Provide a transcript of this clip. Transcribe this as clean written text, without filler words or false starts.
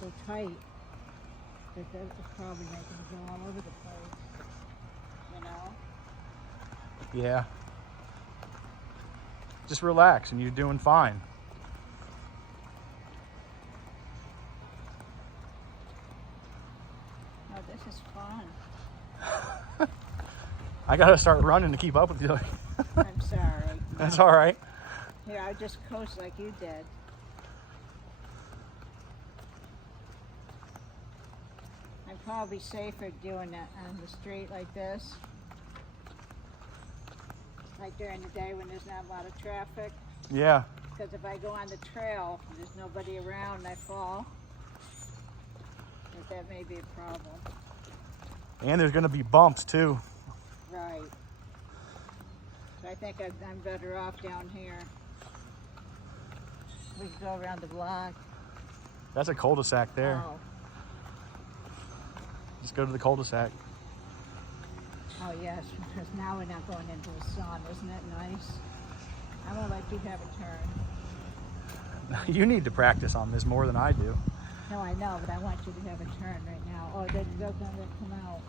so tight that it's probably making it go all over the place. You know? Yeah. Just relax and you're doing fine. Oh, this is fun. I gotta start running to keep up with you. I'm sorry. That's all right. Here, I just coast like you did. I'm probably safer doing it on the street like this. Like during the day when there's not a lot of traffic. Yeah. Because if I go on the trail and there's nobody around and I fall, that may be a problem. And there's gonna be bumps too. Right. So I think I'm better off down here. We can go around the block. That's a cul-de-sac there. Oh, Just go to the cul-de-sac. oh yes, because now we're not going into the sun. Isn't it nice? I'm gonna let you have a turn. You need to practice on this more than I do. No, I know, but I want you to have a turn right now. Oh, they're gonna come out.